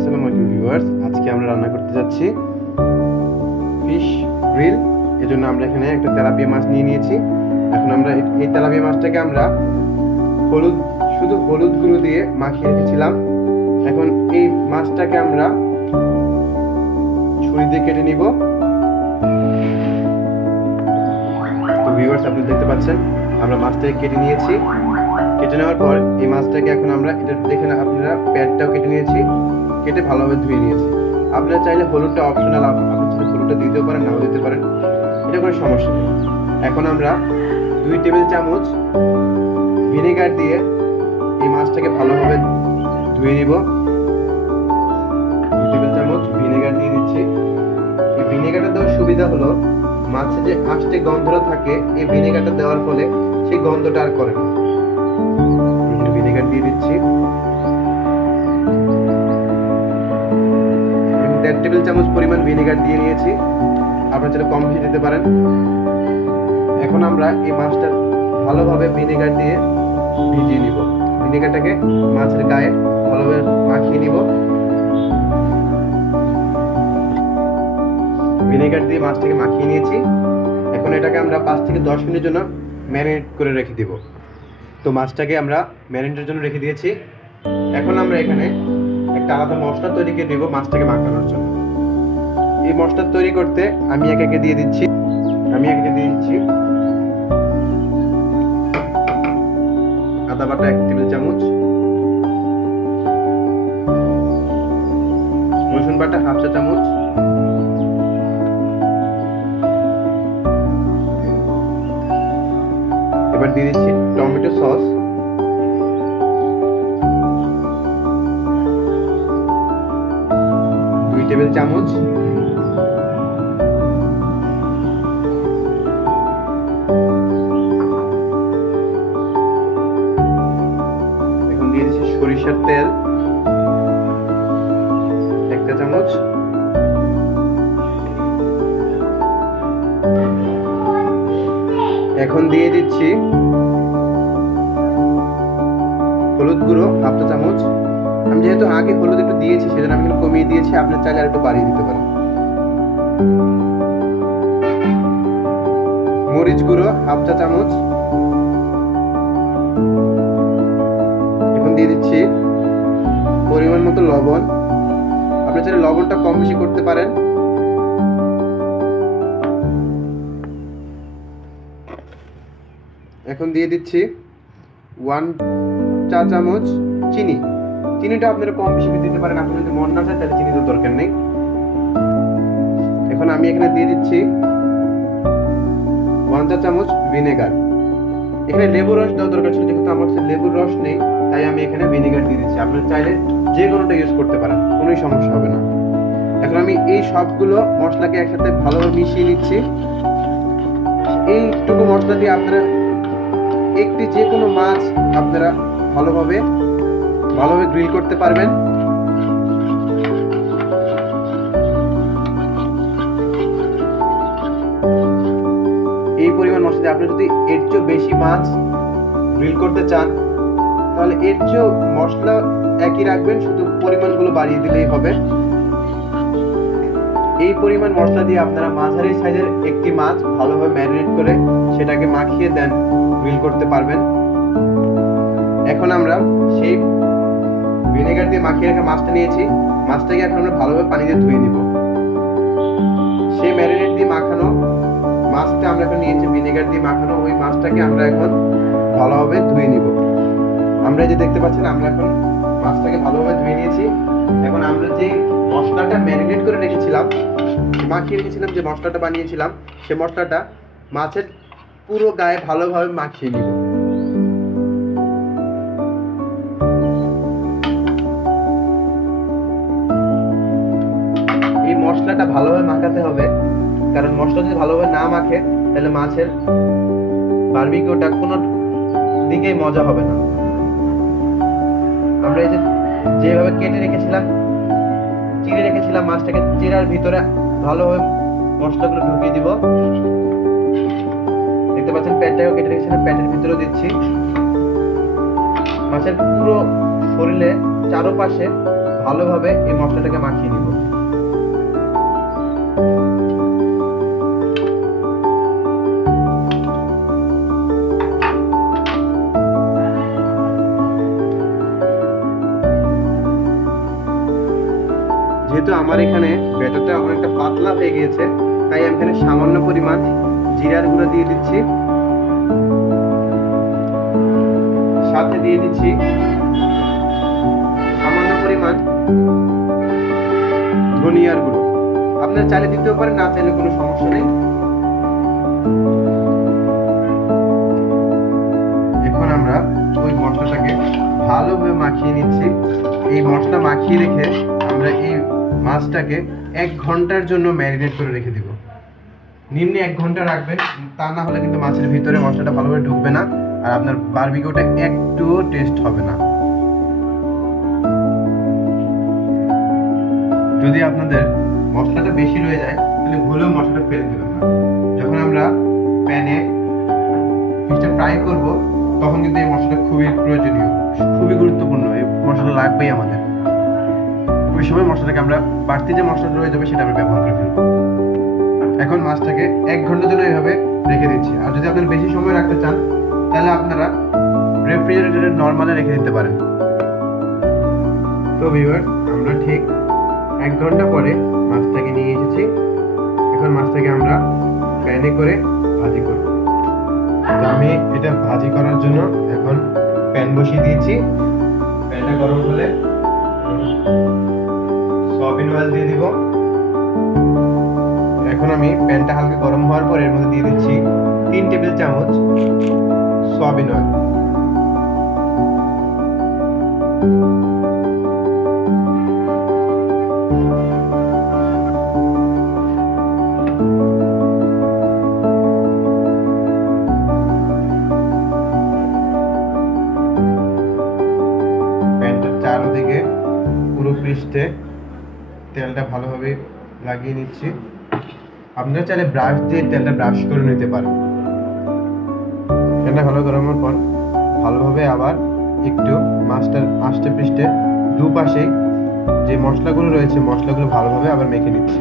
আসসালামু আলাইকুম ভিউয়ার্স, আজকে আমরা রান্না করতে যাচ্ছি ফিশ গ্রিল। এজন্য আমরা এখানে একটা তেলাপিয়া মাছ নিয়ে নিয়েছি। এখন আমরা এই তেলাপিয়া মাছটাকে আমরা শুধু হলুদ গুঁড়ো দিয়ে মাখিয়ে রেখেছিলাম। এখন এই মাছটাকে আমরা ছুরি দিয়ে কেটে নিব। তো ভিউয়ার্স, আপনি দেখতে পাচ্ছেন আমরা মাছটাকে কেটে নিয়েছি। কেটে নেওয়ার পর এই মাছটাকে এখন আমরা এটা দেখে আপনারা পেটটাও কেটে নিয়েছি, কেটে ভালোভাবে ধুয়ে নিয়েছি। আপনারা চাইলে হলুদটা অপশনাল, আপনি চাইলে হলুদটা দিতেও পারেন, নাও দিতে পারেন, এটা কোনো সমস্যা নেই। এখন আমরা 2 টেবিল চামচ ভিনেগার দিয়ে এই মাছটাকে ভালোভাবে ধুয়ে নিব। 2 টেবিল চামচ ভিনেগার দিয়ে দিচ্ছি। এই ভিনেগারটা দেওয়ার সুবিধা হলো মাছে যে আষ্টে গন্ধটা থাকে, এই ভিনেগারটা দেওয়ার ফলে সেই গন্ধটা আর করে না। ভিনেগার দিয়ে দিচ্ছি। 1.5 টেবিল চামচ পরিমাণ ভিনেগার দিয়ে নিয়েছি, আপনারা চাইলে কম বেশি দিতে পারেন। এখন আমরা এই মাছটা ভালোভাবে ভিনেগার দিয়ে ভিজিয়ে নিব। ভিনেগারটাকে মাছের গায়ে ভালোভাবে মাখিয়ে নিব। ভিনেগার দিয়ে মাছটাকে মাখিয়ে নিয়েছি। এখন এটাকে আমরা 5 থেকে 10 মিনিটের জন্য ম্যারিনেট করে রেখে দিব। তো মাছটাকে আমরা ম্যারিনেটের জন্য রেখে দিয়েছি। এখন আমরা এখানে একটা আলাদা মশলা তৈরি করে দিব মাছটাকে মাখানোর জন্য। এই মশলা তৈরি করতে আমি একে একে দিয়ে দিচ্ছি। আদা বাটা 1 টেবিল চামচ, রসুন বাটা 1/2 চা চামচ, এবার দিয়ে দিচ্ছি টমেটো সস, 2 টেবিল চামচ, এখন দিয়ে দিচ্ছি সরিষার তেল 1 চা চামচ, এখন দিয়ে দিচ্ছি হলুদ গুঁড়ো 1/2 চা চামচ। আমি যেহেতু আগে হলুদ একটু দিয়েছি সেজন্য আমি কমিয়ে দিয়েছি, আপনি চাইলে আর একটু বাড়িয়ে দিতে পারেন। মরিচ গুঁড়ো 1/2 চা চামচ। এখন দিয়ে দিচ্ছি পরিমাণ মতো লবণ, আপনি চাইলে লবণটা কম বেশি করতে পারেন। এখন দিয়ে দিচ্ছি 1 চা চামচ চিনি। চিনিটা আপনারা কম বেশি দিতে পারেন, আপনি যদি মন না চান তাহলে চিনি তো দরকার নেই। এখন আমি এখানে দিয়ে দিচ্ছি 1 চা চামচ ভিনেগার। এখানে লেবুর রস দেওয়া দরকার ছিল, যেহেতু আমার কাছে লেবুর রস নেই তাই আমি এখানে ভিনেগার দিয়ে দিচ্ছি। আপনারা চাইলে যে কোনোটা ইউজ করতে পারেন, কোনোই সমস্যা হবে না। এখন আমি এই সবগুলো মশলাকে একসাথে ভালোভাবে মিশিয়ে নিচ্ছি। এইটুকু মশলা দিয়ে আপনারা একটি যে কোনো মাছ আপনারা ভালোভাবে গ্রিল করতে পারবেন। এই পরিমাণ মশলা দিয়ে আপনি যদি এর চেয়ে বেশি মাছ গ্রিল করতে চান তাহলে এর চেয়ে মশলা একই রাখবেন, শুধু পরিমাণগুলো বাড়িয়ে দিলেই হবে। এই পরিমাণ মশলা দিয়ে আপনারা মাঝারি সাইজের একটি মাছ ভালোভাবে ম্যারিনেট করে সেটাকে মাখিয়ে দেন গ্রিল করতে পারবেন। এখন আমরা সেই ভিনেগার দিয়ে মাখিয়ে রাখা মাছটা নিয়েছি, মাছটাকে এখন আমরা ভালোভাবে পানি দিয়ে ধুয়ে নিব। সেই ম্যারিনেট দিয়ে মাখানো মাছটা আমরা এখন নিয়েছি, ভিনেগার দিয়ে মাখানো ওই মাছটাকে আমরা এখন ভালোভাবে ধুয়ে নিব। আমরা যে দেখতে পাচ্ছেন আমরা এখন মাছটাকে ভালোভাবে ধুয়ে নিয়েছি। এখন আমরা যে মশলাটা ম্যারিনেট করে রেখেছিলাম, মাখিয়ে রেখেছিলাম, যে মশলাটা বানিয়েছিলাম সেই মশলাটা মাছের পুরো গায়ে ভালোভাবে মাখিয়ে নিব। এই মশলাটা ভালোভাবে মাখাতে হবে, কারণ মশলা যদি ভালোভাবে না মাখে তাহলে মাছের বারবিকিউটা কোনো দিকেই মজা হবে না। আমরা এই যেভাবে কেটে রেখেছিলাম, চিড়ে রেখেছিলাম মাছটাকে, চিড়ার ভিতরে ভালোভাবে মশলাগুলো ঢুকিয়ে দিব। দেখতে পাচ্ছেন প্যাটটাও কেটে রেখেছিলাম, প্যাটের ভিতরেও দিচ্ছি। মাছের পুরো শরীরে চারপাশে ভালোভাবে এই মশলাটাকে মাখিয়ে নিব। যেহেতু আমার এখানে ব্যাটারটা অনেকটা পাতলা হয়ে গিয়েছে, তাই আমি এখানে সামান্য পরিমাণ জিরার গুঁড়ো দিয়ে দিচ্ছি, সাথে দিয়ে দিচ্ছি সামান্য পরিমাণ ধনিয়ার গুঁড়ো। আপনারা চাইলে দিতেও পারেন, না চাইলে কোনো সমস্যা নেই। এখন আমরা ওই মশলাটাকে ভালোভাবে মাখিয়ে নিচ্ছি। এই মশলা মাখিয়ে রেখে আমরা এই মাছটাকে 1 ঘন্টার জন্য ম্যারিনেট করে রেখে দিব। নিম্নে 1 ঘন্টা রাখবেন, তা না হলে কিন্তু মাছের ভিতরে মশলাটা ভালোভাবে ঢুকবে না, আর আপনার বারবিকিউটা একটুও টেস্ট হবে না। যদি আপনাদের মশলাটা বেশি রয়ে যায় তাহলে ভুলেও মশলাটা ফেলে দেবেন না। যখন আমরা প্যানে ফিশটা ফ্রাই করব তখন কিন্তু এই মশলাটা খুবই প্রয়োজনীয়, খুবই গুরুত্বপূর্ণ। এই মশলা লাগবেই আমাদের। ওই সময় মশলাটাকে আমরা বাড়তি যে মশলাটা রয়ে যাবে সেটা আমরা ব্যবহার করে ফেলবো। এখন মাছটাকে 1 ঘন্টার জন্য এইভাবে রেখে দিচ্ছি। আর যদি আপনারা বেশি সময় রাখতে চান তাহলে আপনারা রেফ্রিজারেটরে নরমালে রেখে দিতে পারেন। তো ভিউয়ার্স, আমরা ঠিক 1 ঘন্টা পরে মাছটাকে নিয়ে এসেছি। এখন মাছটাকে আমরা প্যানে করে ভাজি করব। তো আমি এটা ভাজি করার জন্য এখন প্যান বসিয়ে দিয়েছি। প্যানটা গরম হলে সয়াবিন অয়েল দিয়ে দিব। এখন আমি প্যানটা হালকা গরম হওয়ার পর এর মধ্যে দিয়ে দিচ্ছি 3 টেবিল চামচ সয়াবিন অয়েল। প্যানটার চারদিকে পুরো পৃষ্ঠে তেলটা ভালোভাবে লাগিয়ে নিচ্ছি। আপনারা চাইলে ব্রাশ দিয়ে তেলটা ব্রাশ করে নিতে পারেন। তেলটা ভালো গরমের পর ভালোভাবে আবার একটু মাছটার আষ্টে পৃষ্ঠে দুপাশেই যে মশলাগুলো রয়েছে মশলাগুলো ভালোভাবে আবার মেখে নিচ্ছি।